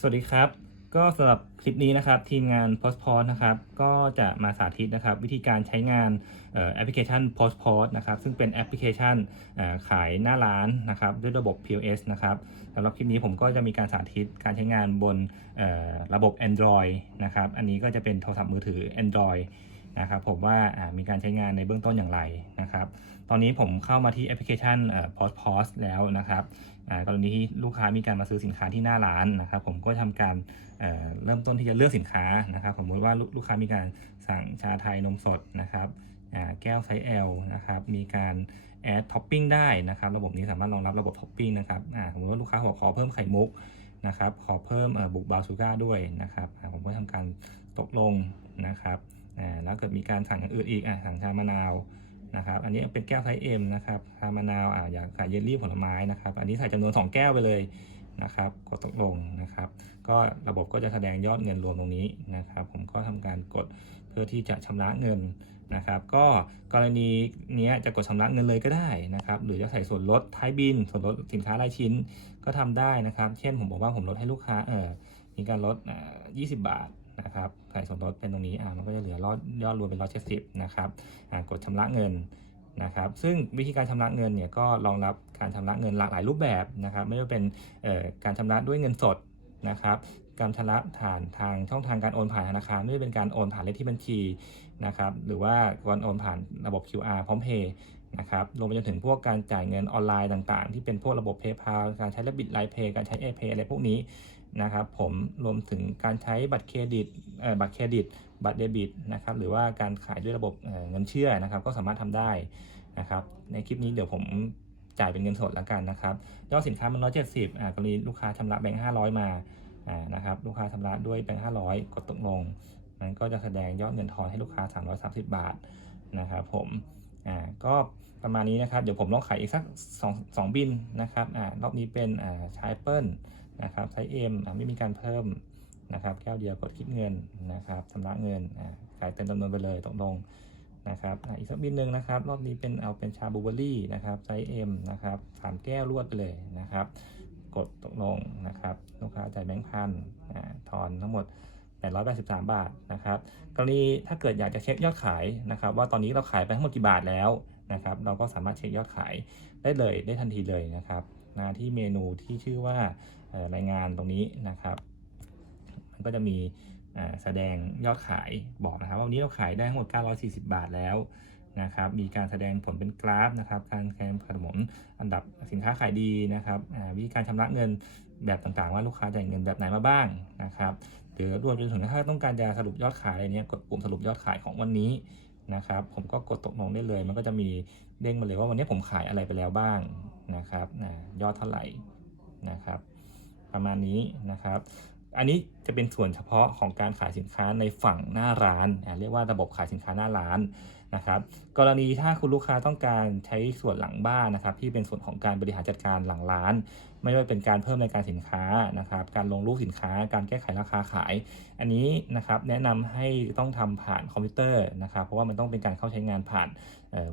สวัสดีครับ ก็สำหรับคลิปนี้นะครับ ทีมงาน p o s t p o r t นะครับ ก็จะมาสาธิตนะครับ วิธีการใช้งานแอปพลิเคชัน p o s t p o r t นะครับ ซึ่งเป็นแอปพลิเคชันขายหน้าร้านนะครับ ด้วยระบบ POS นะครับสำหรับคลิปนี้ผมก็จะมีการสาธิตการใช้งานบนระบบ Android นะครับ อันนี้ก็จะเป็นโทรศัพท์มือถือ Android นะครับผมว่ามีการใช้งานในเบื้องต้นอย่างไรนะครับ ตอนนี้ผมเข้ามาที่แอปพลิเคชันเอ่อ Post Post แล้วนะครับกรณีที่ลูกค้ามีการมาซื้อสินค้าที่หน้าร้านนะครับ ผมก็ทำการเเริ่มต้นที่จะเลือกสินค้านะครับสมมติว่าลูกลูกค้ามีการสั่งชาไทยนมสดนะครับแก้วไซส์ L นะครับ มีการแอดท็อปปิ้งได้นะครับ ระบบนี้สามารถรองรับระบบท็อปปิ้งนะครับสมมติว่าลูกค้าขอเพิ่มไข่มุกนะครับ ขอเพิ่มบุกบาวน์ชูกาด้วยนะครับ ผมก็ทำการตกลงนะครับ อ่าแล้วเกิดมีการสั่งอย่างอื่นอีกอะสั่งชามะนาวนะครับ อันนี้เป็นแก้วไซส์ M นะครับชามะนาวอ่าอยากใส่เยลลี่ผลไม้นะครับ อันนี้ใส่จำนวน 2 แก้วไปเลยนะครับกดตกลงนะครับ ก็ระบบก็จะแสดงยอดเงินรวมตรงนี้นะครับ ผมก็ทำการกดเพื่อที่จะชำระเงินนะครับ ก็กรณีนี้จะกดชำระเงินเลยก็ได้นะครับ หรือจะใส่ส่วนลดท้ายบิน ส่วนลดสินค้ารายชิ้นก็ทำได้นะครับ เช่นผมบอกว่าผมลดให้ลูกค้าเออมีการลดอ่า20 บาท นะครับใส่ส่วนลดเป็นตรงนี้อ่ามันก็จะเหลือยอดยอดรวมเป็นร้อยเจ็ดสิบนะครับอ่ากดชำระเงินนะครับซึ่งวิธีการชำระเงินเนี่ยก็รองรับการชำระเงินหลากหลายรูปแบบนะครับ ไม่ว่าเป็นเอ่อการชำระด้วยเงินสดนะครับการชำระผ่านทางช่องทางการโอนผ่านธนาคารไม่ว่าเป็นการโอนผ่านเลขที่บัญชีนะครับหรือว่าการโอนผ่านระบบ QR พร้อมเพย์นะครับรวมไปจนถึงพวกการจ่ายเงินออนไลน์ต่างๆ ที่เป็นพวกระบบ PayPal การใช้ระบิดไลน์เพย์การใช้ AirPay อะไรพวกนี้ นะครับผมรวมถึงการใช้บัตรเครดิตบัตรเครดิต บัตรเดบิตนะครับหรือว่าการขายด้วยระบบเเงินเชื่อนะครับ ก็สามารถทำได้นะครับในคลิปนี้เดี๋ยวผมจ่ายเป็นเงินสดแล้วกันนะครับยอดสินค้ามัน170อ่ากรณีลูกค้าชำระแบงค์500มาอ่านะครับลูกค้าชำระด้วยแบงค์500กดตกลง มันก็จะแสดงยอดเงินทอนให้ลูกค้า 330 บาทนะครับผมอ่าก็ประมาณนี้นะครับ เดี๋ยวผมลองขายอีกสัก2 2บินนะครับอ่ารอบนี้เป็นอ่าชายเปิล นะครับไซส์ M อ่าไม่มีการเพิ่มนะครับแก้วเดียวกดคิดเงินนะครับชำระเงินอ่าขายเต็มจำนวนไปเลยตกลงนะครับอีกสักบินหนึ่งนะครับรอบนี้เป็นเอาเป็นชาบูเบอรี่นะครับไซส์ M นะครับสามแก้วรวดไปเลยนะครับกดตกลงนะครับลูกค้าจ่ายแบงค์พันอ่าทอนทั้งหมด 883 บาทนะครับกรณีถ้าเกิดอยากจะเช็คยอดขายนะครับ ว่าตอนนี้เราขายไปทั้งหมดกี่บาทแล้วนะครับ เราก็สามารถเช็คยอดขายได้เลยได้ทันทีเลยนะครับ มาที่เมนูที่ชื่อว่ารายงานตรงนี้นะครับ มันก็จะมีแสดงยอดขายบอกนะครับ ว่าวันนี้เราขายได้ทั้งหมด 940 บาทแล้วนะครับ มีการแสดงผลเป็นกราฟนะครับ การแข่งขนมอันดับสินค้าขายดีนะครับวิธีการชำระเงินแบบต่างๆ ว่าลูกค้าจ่ายเงินแบบไหนมาบ้างนะครับหรือรวมไปถึงถ้าต้องการจะสรุปยอดขายอะไรเนี้ยกดปุ่มสรุปยอดขายของวันนี้ นะครับ ผมก็กดตกลงได้เลย มันก็จะมีเด้งมาเลยว่าวันนี้ผมขายอะไรไปแล้วบ้างนะครับนะยอดเท่าไหร่นะครับ ประมาณนี้นะครับ อันนี้จะเป็นส่วนเฉพาะของการขายสินค้าในฝั่งหน้าร้านเรียกว่าระบบขายสินค้าหน้าร้านนะครับ กรณีถ้าคุณลูกค้าต้องการใช้ส่วนหลังบ้านนะครับ ที่เป็นส่วนของการบริหารจัดการหลังร้าน ไม่ว่าเป็นการเพิ่มรายการสินค้านะครับ การลงรูปสินค้า การแก้ไขราคาขาย อันนี้นะครับแนะนำให้ต้องทำผ่านคอมพิวเตอร์นะครับ เพราะว่ามันต้องเป็นการเข้าใช้งานผ่าน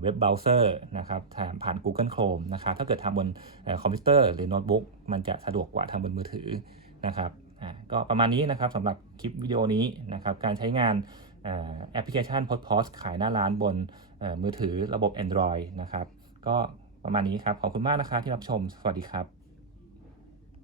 เว็บเบราว์เซอร์นะครับผ่านผ่าน Google Chrome นะครับ ถ้าเกิดทำบนคอมพิวเตอร์หรือโน้ตบุ๊กมันจะสะดวกกว่าทำบนมือถือนะครับ อ่าก็ประมาณนี้นะครับสำหรับคลิปวิดีโอนี้นะครับการใช้งานแอปพลิเคชัน p o s t p o s ขายหน้าร้านบนมือถือระบบ Android นะครับ ก็ประมาณนี้ครับ ขอบคุณมากนะครับที่รับชม สวัสดีครับ